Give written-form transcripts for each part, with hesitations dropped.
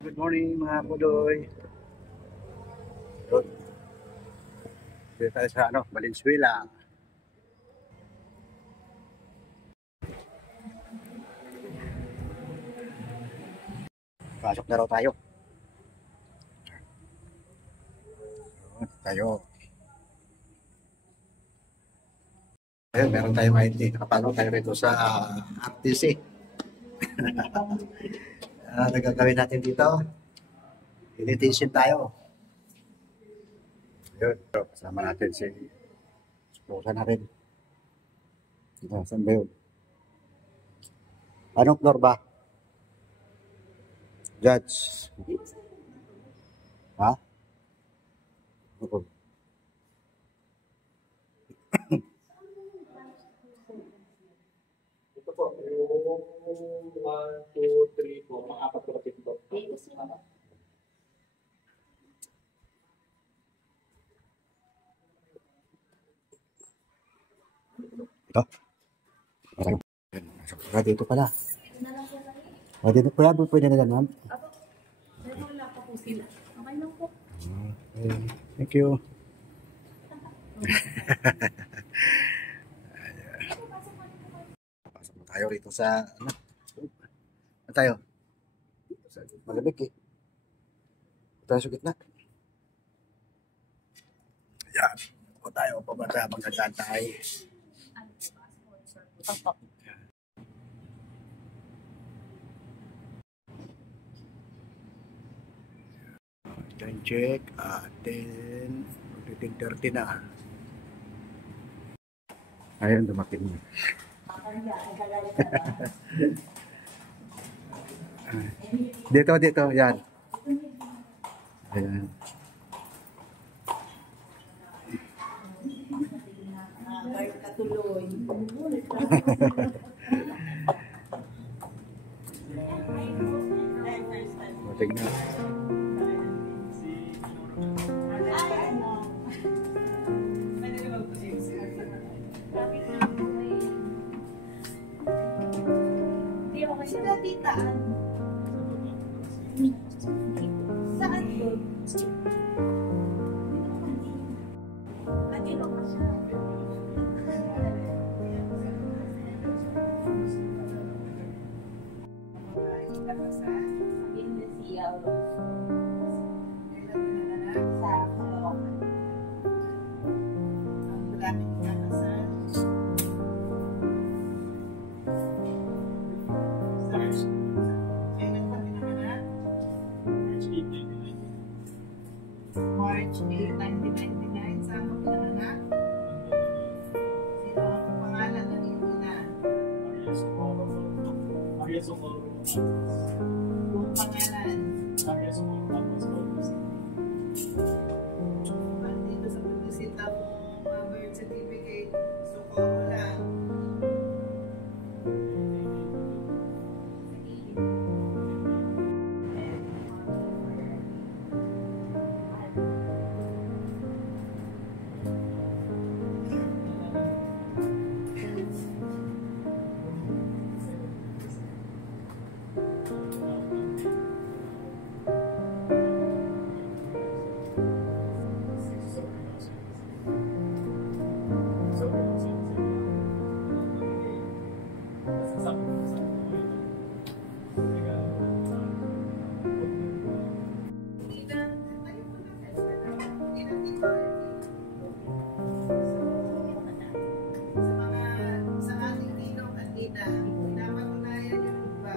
Good morning mga pudoy. Good. Dito tayo sa Valenzuela. Pasok na raw tayo. Tayo. Ayun, meron tayong ID. Nakapalo tayo rito sa RTC. Nagagawin natin dito. Initiation tayo. Ayun, kasama natin si Sukusa na rin. Saan ba yun? Anong floor ba? Judge. Ha? Oo. Ito po, yung 1, 2, 3 po, mga apat ko natin po. Ito. Dito pala. Dito pala, pwede na ganun. Pero wala pa po sila. Okay lang po. Okay. Thank you. Pasok na tayo rito sa ano tayo? Sa malamig eh. Tayo sa gitna. Ayan. Ako tayo pababa magandaan tayo. Opo. Time check. Then magdating 30 na. Ayun, dumating na. Dito. Yan. Ayan. Katuloy. Dumating na. Sila titaan. Saan yun? Kanino ka siya? March 8, 1999, saan mo pinanganak? Sino ang pangalan ng iyong ina? Maria Socorro. Buong pangalan. Maria Socorro. Tapos Dito sa pagkisita mong birth certificate, Socorro lang. Sa ating ninong at tita, pinapatunayan niyo ba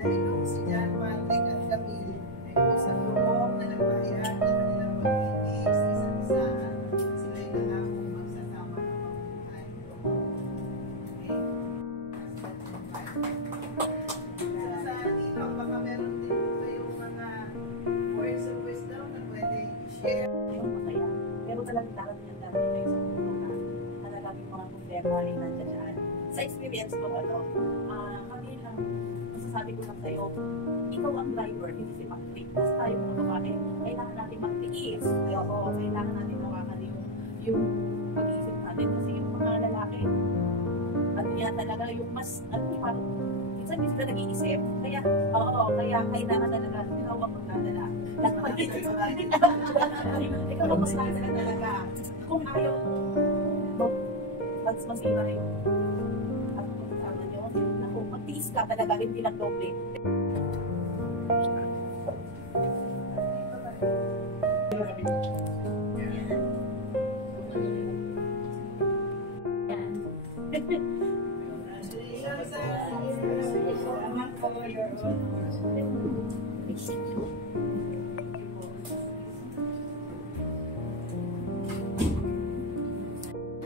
na itong si John Patrick at Camille ay kusang loob na nagbayad ng kanilang pag-ibig sa isa't isa at sila'y nangakong magsasama ng mabuhay. Sa ninong, baka meron din po kayong mga words of wisdom na pwede i-share. Yung masaya. Pero talagang darating ang dami kayo sa mundo na talagang yung mga problema ay nandiyan dyan. Sa experience ko, kami lang, masasabi ko lang sa'yo, ikaw ang driver, hindi si Patrick. Tapos tayo mga babae, kailangan natin magtiis. Oo, kailangan natin mawakan yung pag-iisip natin. Kasi yung mga lalaki, ano yan talaga, yung mas, parang, minsan hindi sila nag-iisip. Kaya, kaya kailangan talaga, ikaw ang Ikaw ang mas lang sila talaga. Kung ayaw mas-masira yung at kasama nyo, naku, magtiis ka talaga, hindi lang doble.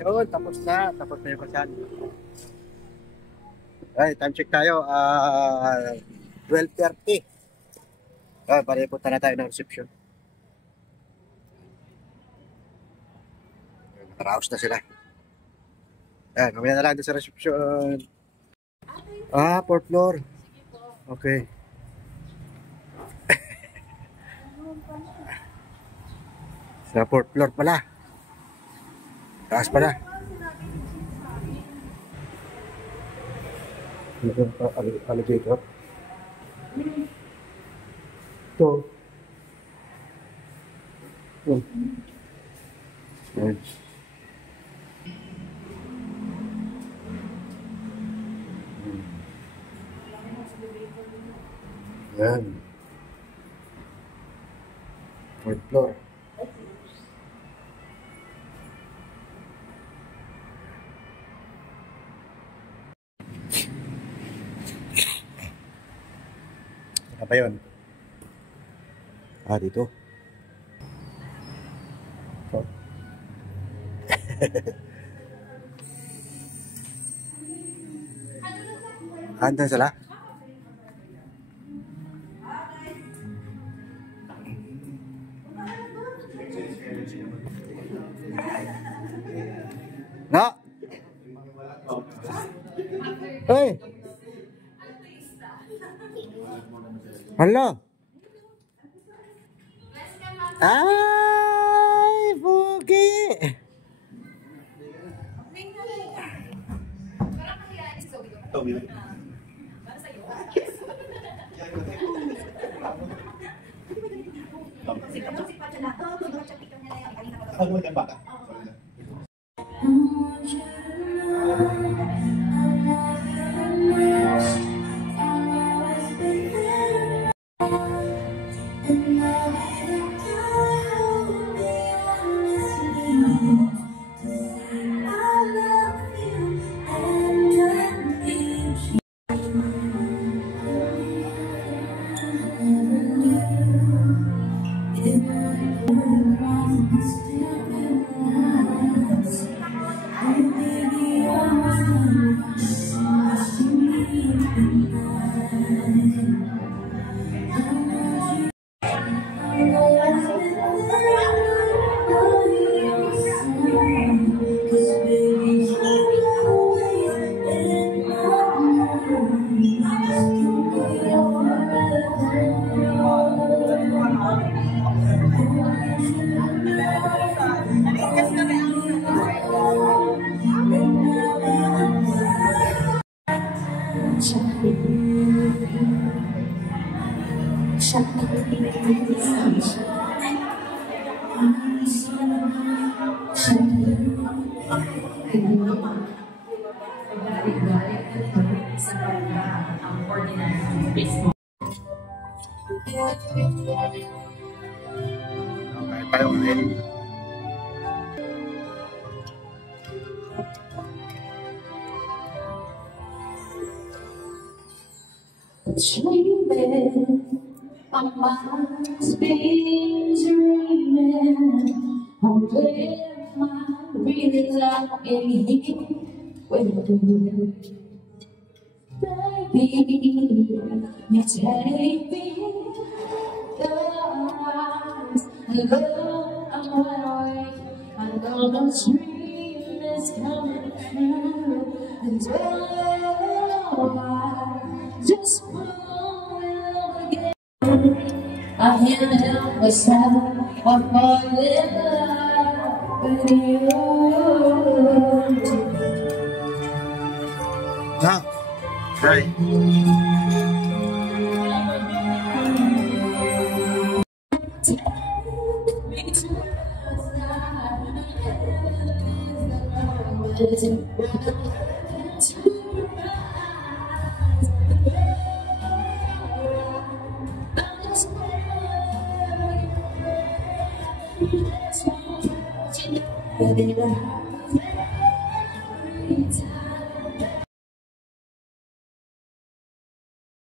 Yun, tapos na yung kasal. Ay, time check tayo. 12:30. Paripunta na tayo ng reception. Nakaraos na sila. Ayan, mamaya na lang doon sa reception. Fourth floor. Okay. Sa fourth floor pala. Taas pala. Alligator. Ito. Ayan. Ayan. Fourth floor. Ano ba yun? Dito. Oh. Andun sila? No? Hey! Hello? Ay, Pugi! Okay, tayo ngayon. Dreaming, my mind's been dreaming on where my real life is. Baby, you take me the eyes and love away. I know the dream is coming true, and I just fall in love again. I can't help myself, I'm falling in love with you. Now, right. Every time